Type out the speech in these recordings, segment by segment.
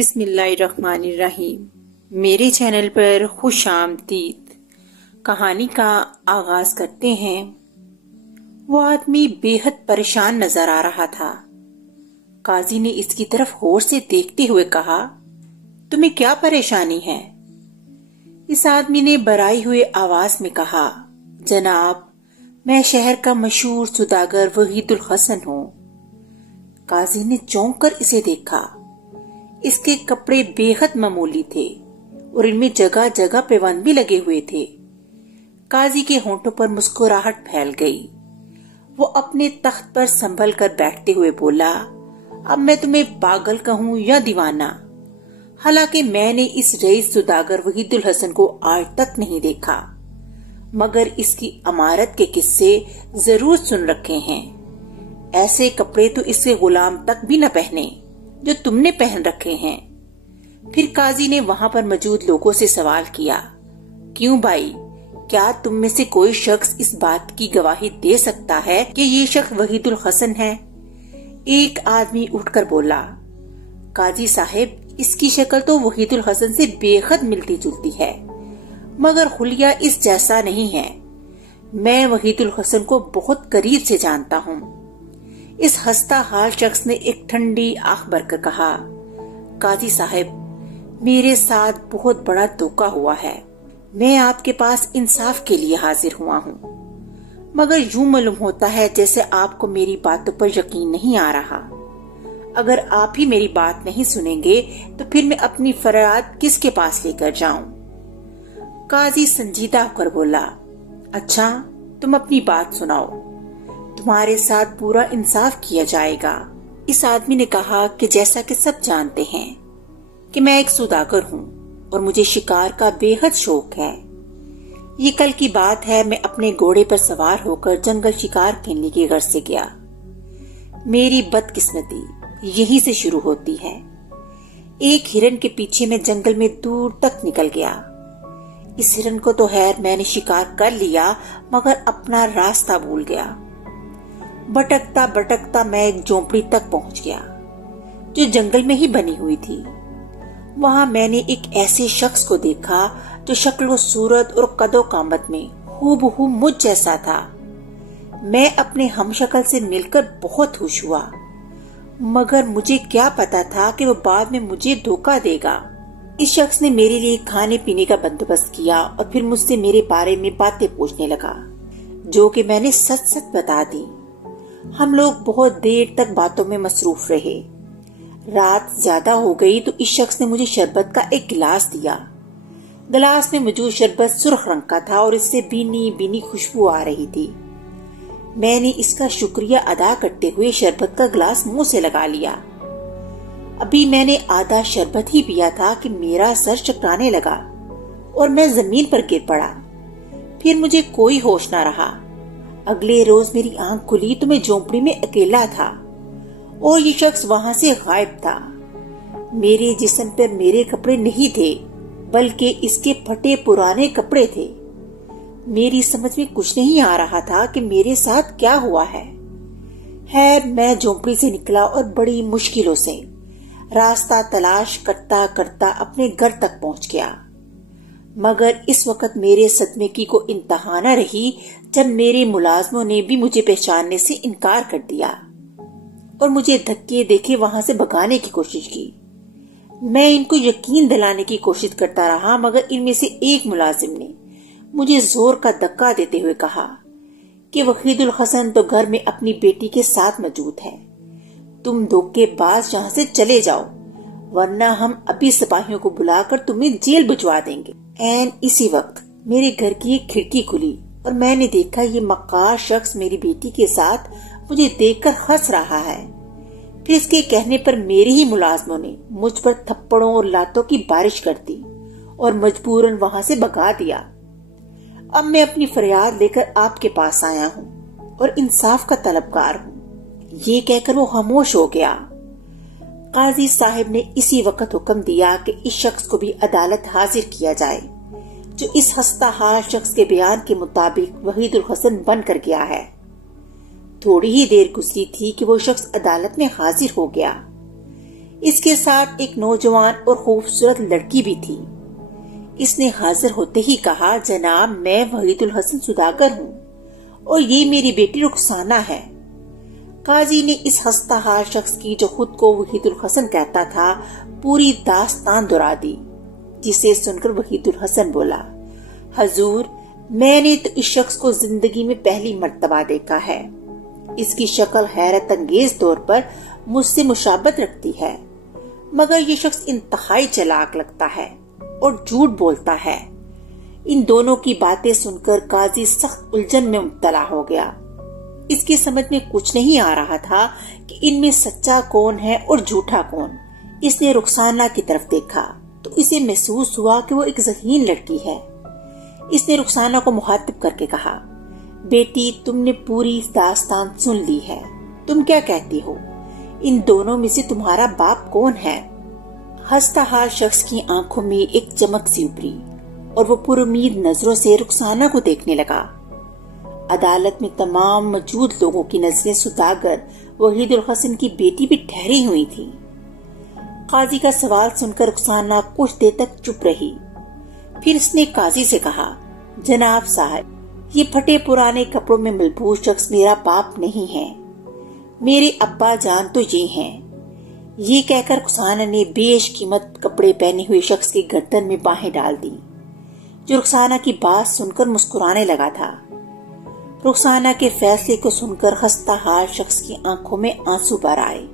بسم اللہ الرحمن الرحیم۔ میرے چینل پر خوش آمدید۔ کہانی کا آغاز کرتے ہیں۔ وہ آدمی بے حد پریشان نظر آ رہا تھا۔ قاضی نے اس کی طرف غور سے دیکھتے ہوئے کہا، تمہیں کیا پریشانی ہے؟ اس آدمی نے برائی ہوئے آواز میں کہا، جناب، میں شہر کا مشہور سوداگر وحید الحسن ہوں۔ قاضی نے چونک کر اسے دیکھا۔ اس کے کپڑے بے حد معمولی تھے اور ان میں جگہ جگہ پیوند بھی لگے ہوئے تھے۔ قاضی کے ہونٹوں پر مسکراہٹ پھیل گئی۔ وہ اپنے تخت پر سنبھل کر بیٹھتے ہوئے بولا، اب میں تمہیں پاگل کہوں یا دیوانہ؟ حالانکہ میں نے اس رئیس سوداگر وحید الحسن کو آج تک نہیں دیکھا، مگر اس کی عمارت کے قصے ضرور سن رکھے ہیں۔ ایسے کپڑے تو اس کے غلام تک بھی نہ پہنے جو تم نے پہن رکھے ہیں۔ پھر قاضی نے وہاں پر موجود لوگوں سے سوال کیا، کیوں بھائی، کیا تم میں سے کوئی شخص اس بات کی گواہی دے سکتا ہے کہ یہ شخص وحید الحسن ہے؟ ایک آدمی اٹھ کر بولا، قاضی صاحب، اس کی شکل تو وحید الحسن سے بے حد ملتی جلتی ہے، مگر حلیہ اس جیسا نہیں ہے۔ میں وحید الحسن کو بہت قریب سے جانتا ہوں۔ اس ہنستا حال شخص نے ایک ٹھنڈی آنکھ بھر کر کہا، قاضی صاحب، میرے ساتھ بہت بڑا دھوکا ہوا ہے۔ میں آپ کے پاس انصاف کے لیے حاضر ہوا ہوں، مگر یوں معلوم ہوتا ہے جیسے آپ کو میری باتوں پر یقین نہیں آ رہا۔ اگر آپ ہی میری بات نہیں سنیں گے تو پھر میں اپنی فریاد کس کے پاس لے کر جاؤں؟ قاضی سنجیدہ ہو کر بولا، اچھا، تم اپنی بات سناؤ، تمہارے ساتھ پورا انصاف کیا جائے گا۔ اس آدمی نے کہا کہ جیسا کہ سب جانتے ہیں کہ میں ایک سوداگر ہوں اور مجھے شکار کا بے حد شوق ہے۔ یہ کل کی بات ہے، میں اپنے گھوڑے پر سوار ہو کر جنگل شکار کھیلنے کی غرض سے گیا۔ میری بدقسمتی یہیں سے شروع ہوتی ہے۔ ایک ہرن کے پیچھے میں جنگل میں دور تک نکل گیا۔ اس ہرن کو تو خیر میں نے شکار کر لیا، مگر اپنا راستہ بھول گیا۔ بھٹکتا بھٹکتا میں ایک جھونپڑی تک پہنچ گیا جو جنگل میں ہی بنی ہوئی تھی۔ وہاں میں نے ایک ایسے شخص کو دیکھا جو شکل و صورت اور قد و قامت میں ہو بہو مجھ جیسا تھا۔ میں اپنے ہم شکل سے مل کر بہت خوش ہوا، مگر مجھے کیا پتا تھا کہ وہ بعد میں مجھے دھوکا دے گا۔ اس شخص نے میرے لیے کھانے پینے کا بندوبست کیا اور پھر مجھ سے میرے بارے میں باتیں پوچھنے لگا، جو کہ میں نے سچ سچ بتا دی۔ ہم لوگ بہت دیر تک باتوں میں مصروف رہے۔ رات زیادہ ہو گئی تو اس شخص نے مجھے شربت کا ایک گلاس دیا۔ گلاس میں موجود شربت سرخ رنگ کا تھا اور اس سے بینی بینی خوشبو آ رہی تھی۔ میں نے اس کا شکریہ ادا کرتے ہوئے شربت کا گلاس منہ سے لگا لیا۔ ابھی میں نے آدھا شربت ہی پیا تھا کہ میرا سر چکرانے لگا اور میں زمین پر گر پڑا۔ پھر مجھے کوئی ہوش نہ رہا۔ اگلے روز میری آنکھ کھلی تو میں جھونپڑی میں اکیلا تھا اور یہ شخص وہاں سے غائب تھا۔ میرے جسم پر میرے کپڑے نہیں تھے، بلکہ اس کے پھٹے پرانے کپڑے تھے۔ میری سمجھ میں کچھ نہیں آ رہا تھا کہ میرے ساتھ کیا ہوا ہے۔ خیر، میں جھونپڑی سے نکلا اور بڑی مشکلوں سے راستہ تلاش کرتا کرتا اپنے گھر تک پہنچ گیا، مگر اس وقت میرے صدمے کی کوئی انتہا نہ رہی جب میرے ملازموں نے بھی مجھے پہچاننے سے انکار کر دیا اور مجھے دھکے دے کے وہاں سے بھگانے کی کوشش کی۔ میں ان کو یقین دلانے کی کوشش کرتا رہا، مگر ان میں سے ایک ملازم نے مجھے زور کا دھکا دیتے ہوئے کہا کہ وحید الحسن تو گھر میں اپنی بیٹی کے ساتھ موجود ہے، تم دھوکے باز یہاں سے چلے جاؤ، ورنہ ہم ابھی سپاہیوں کو بلا کر تمہیں جیل بھجوا دیں گے۔ این اسی وقت میرے گھر کی ایک کھڑکی کھلی اور میں نے دیکھا یہ مکار شخص میری بیٹی کے ساتھ مجھے دیکھ کر ہنس رہا ہے۔ پھر اس کے کہنے پر میرے ہی ملازموں نے مجھ پر تھپڑوں اور لاتوں کی بارش کر دی اور مجبوراً وہاں سے بھگا دیا۔ اب میں اپنی فریاد لے کر آپ کے پاس آیا ہوں اور انصاف کا طلبگار ہوں۔ یہ کہہ کر وہ خاموش ہو گیا۔ قاضی صاحب نے اسی وقت حکم دیا کہ اس شخص کو بھی عدالت حاضر کیا جائے جو اس ہنستا حال شخص کے بیان کے مطابق وحید الحسن بن کر گیا ہے۔ تھوڑی ہی دیر گزری تھی کہ وہ شخص عدالت میں حاضر ہو گیا۔ اس کے ساتھ ایک نوجوان اور خوبصورت لڑکی بھی تھی۔ اس نے حاضر ہوتے ہی کہا، جناب میں وحید الحسن سوداگر ہوں اور یہ میری بیٹی رخسانہ ہے۔ قاضی نے اس ہستہار شخص کی جو خود کو وحید الحسن کہتا تھا پوری داستان دہرا دی، جسے سن کر وحید الحسن بولا، حضور میں نے تو اس شخص کو زندگی میں پہلی مرتبہ دیکھا ہے۔ اس کی شکل حیرت انگیز طور پر مجھ سے مشابہت رکھتی ہے، مگر یہ شخص انتہائی چلاک لگتا ہے اور جھوٹ بولتا ہے۔ ان دونوں کی باتیں سن کر قاضی سخت الجھن میں مبتلا ہو گیا۔ اس کی سمجھ میں کچھ نہیں آ رہا تھا کہ ان میں سچا کون ہے اور جھوٹا کون۔ اس نے رخسانہ کی طرف دیکھا تو اسے محسوس ہوا کہ وہ ایک ذہین لڑکی ہے۔ اس نے رخسانہ کو مخاطب کر کے کہا، بیٹی تم نے پوری داستان سن لی ہے، تم کیا کہتی ہو؟ ان دونوں میں سے تمہارا باپ کون ہے؟ ہستہار شخص کی آنکھوں میں ایک چمک سی ابھری اور وہ پر امید نظروں سے رخسانہ کو دیکھنے لگا۔ عدالت میں تمام موجود لوگوں کی نظریں سوداگر وحید الحسن کی بیٹی بھی ٹھہری ہوئی تھی۔ قاضی کا سوال سن کر رخسانہ کچھ دیر تک چپ رہی، پھر اس نے قاضی سے کہا، جناب صاحب یہ پھٹے پرانے کپڑوں میں ملبوس شخص میرا باپ نہیں ہے، میرے ابا جان تو یہ ہیں۔ یہ کہہ کر رخسانہ نے بیش قیمت کپڑے پہنے ہوئے شخص کی گردن میں باہیں ڈال دی، جو رخسانہ کی بات سن کر مسکرانے لگا تھا۔ رخسانہ کے فیصلے کو سن کر ہستہار شخص کی آنکھوں میں آنسو بھر آئے۔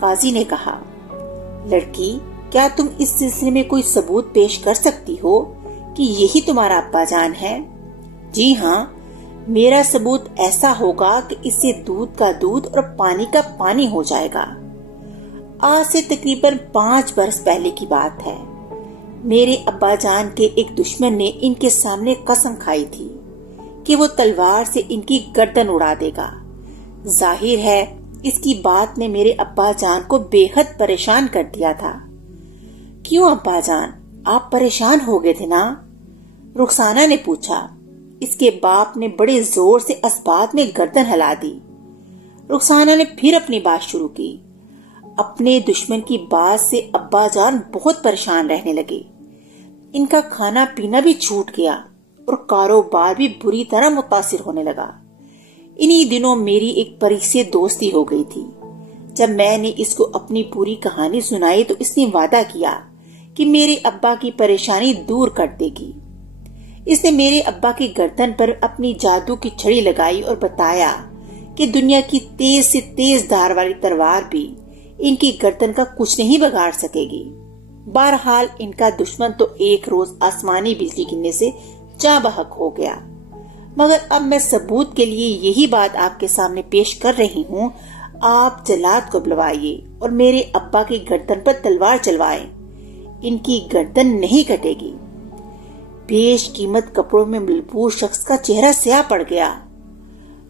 قاضی نے کہا، لڑکی کیا تم اس سلسلے میں کوئی ثبوت پیش کر سکتی ہو کہ یہی تمہارا ابا جان ہے؟ جی ہاں، میرا ثبوت ایسا ہوگا کہ اس سے دودھ کا دودھ اور پانی کا پانی ہو جائے گا۔ آج سے تقریباً 5 برس پہلے کی بات ہے۔ میرے ابا جان کے ایک دشمن نے ان کے سامنے قسم کھائی تھی کہ وہ تلوار سے ان کی گردن اڑا دے گا۔ ظاہر ہے اس کی بات نے میرے ابا جان کو بے حد پریشان کر دیا تھا۔ کیوں ابا جان، آپ پریشان ہو گئے تھے نا؟ رخسانہ نے پوچھا۔ اس کے باپ نے بڑے زور سے اسبات میں گردن ہلا دی۔ رخسانہ نے پھر اپنی بات شروع کی۔ اپنے دشمن کی بات سے ابا جان بہت پریشان رہنے لگے۔ ان کا کھانا پینا بھی چھوٹ گیا اور کاروبار بھی بری طرح متاثر ہونے لگا۔ انہی دنوں میری ایک پری سے دوستی ہو گئی تھی۔ جب میں نے اس کو اپنی پوری کہانی سنائی تو اس نے وعدہ کیا کہ میرے ابا کی پریشانی دور کر دے گی۔ اس نے میرے ابا کی گردن پر اپنی جادو کی چھڑی لگائی اور بتایا کہ دنیا کی تیز سے تیز دھار والی تلوار بھی ان کی گردن کا کچھ نہیں بگاڑ سکے گی۔ بہرحال ان کا دشمن تو ایک روز آسمانی بجلی گرنے سے جاں بحق ہو گیا، مگر اب میں ثبوت کے لیے یہی بات آپ کے سامنے پیش کر رہی ہوں۔ آپ جلاد کو بلوائیے اور میرے ابا کی گردن پر تلوار چلوائیں، ان کی گردن نہیں کٹے گی۔ بیش قیمت کپڑوں میں ملبوس شخص کا چہرہ سیاہ پڑ گیا۔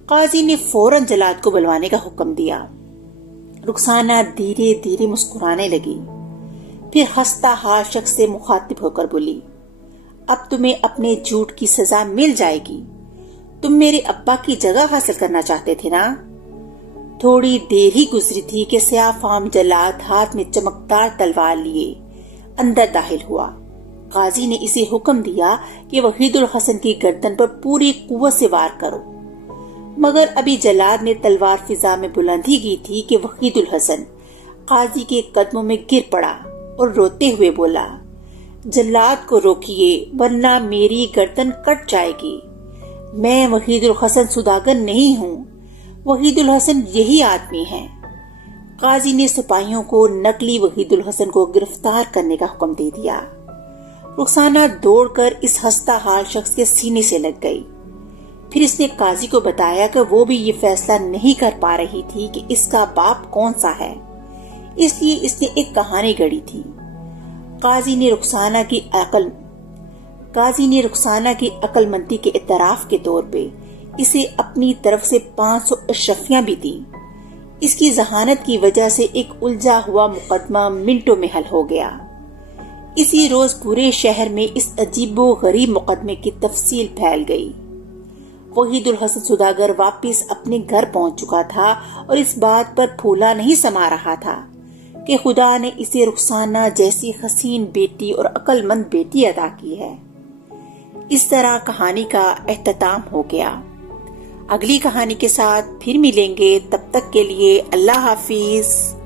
قاضی نے فوراً جلاد کو بلوانے کا حکم دیا۔ رخسانہ دھیرے دھیرے مسکرانے لگی، پھر ہستہار شخص سے مخاطب ہو کر بولی، اب تمہیں اپنے جھوٹ کی سزا مل جائے گی۔ تم میرے ابا کی جگہ حاصل کرنا چاہتے تھے نا؟ تھوڑی دیر ہی گزری تھی کہ سیاہ فام جلاد ہاتھ میں چمکدار تلوار لیے اندر داخل ہوا۔ قاضی نے اسے حکم دیا کہ وحید الحسن کی گردن پر پوری قوت سے وار کرو، مگر ابھی جلاد نے تلوار فضا میں بلندی کی تھی کہ وحید الحسن قاضی کے قدموں میں گر پڑا اور روتے ہوئے بولا، جلاد کو روکیے ورنہ میری گردن کٹ جائے گی۔ میں وحید الحسن سوداگر نہیں ہوں، وحید الحسن یہی آدمی ہے۔ قاضی نے سپاہیوں کو نقلی وحید الحسن کو گرفتار کرنے کا حکم دے دیا۔ رخسانہ دوڑ کر اس ہستہار شخص کے سینے سے لگ گئی۔ پھر اس نے قاضی کو بتایا کہ وہ بھی یہ فیصلہ نہیں کر پا رہی تھی کہ اس کا باپ کون سا ہے، اس لیے اس نے ایک کہانی گڑھی تھی۔ قاضی نے رخسانہ کی عقل مندی کے اعتراف کے طور پہ اسے اپنی طرف سے 500 اشرفیاں بھی دیں۔ اس کی ذہانت کی وجہ سے ایک الجھا ہوا مقدمہ منٹوں میں حل ہو گیا۔ اسی روز پورے شہر میں اس عجیب و غریب مقدمے کی تفصیل پھیل گئی۔ وحید الحسن سوداگر واپس اپنے گھر پہنچ چکا تھا اور اس بات پر پھولا نہیں سما رہا تھا کہ خدا نے اسے رخسانہ جیسی حسین بیٹی اور عقل مند بیٹی عطا کی ہے۔ اس طرح کہانی کا اختتام ہو گیا۔ اگلی کہانی کے ساتھ پھر ملیں گے، تب تک کے لیے اللہ حافظ۔